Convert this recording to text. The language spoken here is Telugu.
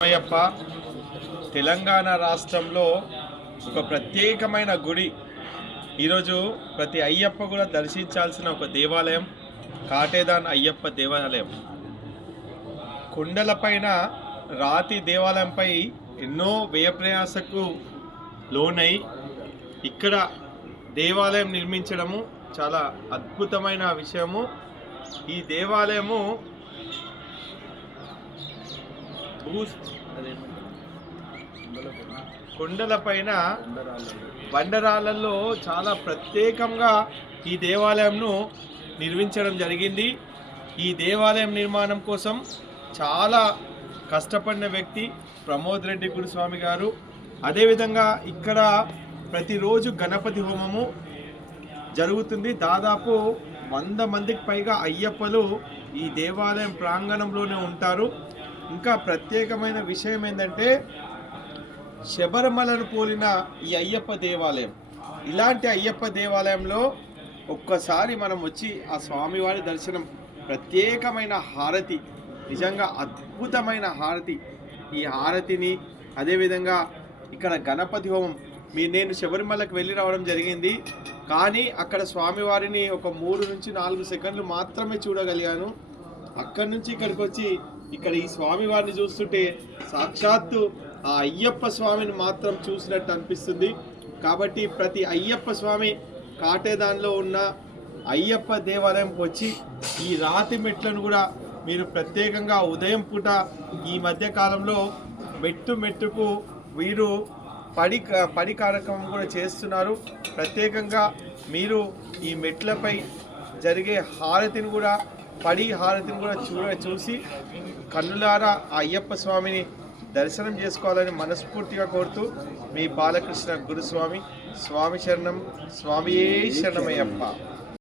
అయ్యప్ప తెలంగాణ రాష్ట్రంలో ఒక ప్రత్యేకమైన గుడి. ఈరోజు ప్రతి అయ్యప్ప కూడా దర్శించాల్సిన ఒక దేవాలయం కాటేదాన్ అయ్యప్ప దేవాలయం. కొండలపైన రాతి దేవాలయంపై ఎన్నో వ్యయప్రయాసకు లోనై ఇక్కడ దేవాలయం నిర్మించడము చాలా అద్భుతమైన విషయము. ఈ దేవాలయము కొండలపైన బండరాళ్ళల్లో చాలా ప్రత్యేకంగా ఈ దేవాలయంను నిర్మించడం జరిగింది. ఈ దేవాలయం నిర్మాణం కోసం చాలా కష్టపడిన వ్యక్తి ప్రమోద్ రెడ్డి గురుస్వామి గారు. అదేవిధంగా ఇక్కడ ప్రతిరోజు గణపతి హోమము జరుగుతుంది. దాదాపు 100 మందికి పైగా అయ్యప్పలు ఈ దేవాలయం ప్రాంగణంలోనే ఉంటారు. ఇంకా ప్రత్యేకమైన విషయం ఏంటంటే శబరిమలను పోలిన ఈ అయ్యప్ప దేవాలయం. ఇలాంటి అయ్యప్ప దేవాలయంలో ఒక్కసారి మనం వచ్చి ఆ స్వామివారి దర్శనం, ప్రత్యేకమైన హారతి, నిజంగా అద్భుతమైన హారతి. ఈ హారతిని అదేవిధంగా ఇక్కడ గణపతి హోమం, నేను శబరిమలకు వెళ్ళి రావడం జరిగింది, కానీ అక్కడ స్వామివారిని ఒక 3 నుంచి 4 సెకండ్లు మాత్రమే చూడగలిగాను. అక్కడి నుంచి ఇక్కడికి వచ్చి ఇక్కడ ఈ స్వామివారిని చూస్తుంటే సాక్షాత్తు ఆ అయ్యప్ప స్వామిని మాత్రం చూసినట్టు అనిపిస్తుంది. కాబట్టి ప్రతి అయ్యప్ప స్వామి కాటేదాన్లో ఉన్న అయ్యప్ప దేవాలయంకి వచ్చి ఈ రాతి మెట్లను కూడా మీరు ప్రత్యేకంగా ఉదయం పూట ఈ మధ్య కాలంలో మెట్టుకు వీరు పడి కార్యక్రమం కూడా చేస్తున్నారు. ప్రత్యేకంగా మీరు ఈ మెట్లపై జరిగే హారతిని కూడా హారతిని కూడా చూసి కన్నులారా ఆ అయ్యప్ప స్వామిని దర్శనం చేసుకోవాలని మనస్ఫూర్తిగా కోరుతూ మీ బాలకృష్ణ గురుస్వామి. స్వామి శరణం, స్వామియే శరణమయ్యప్ప.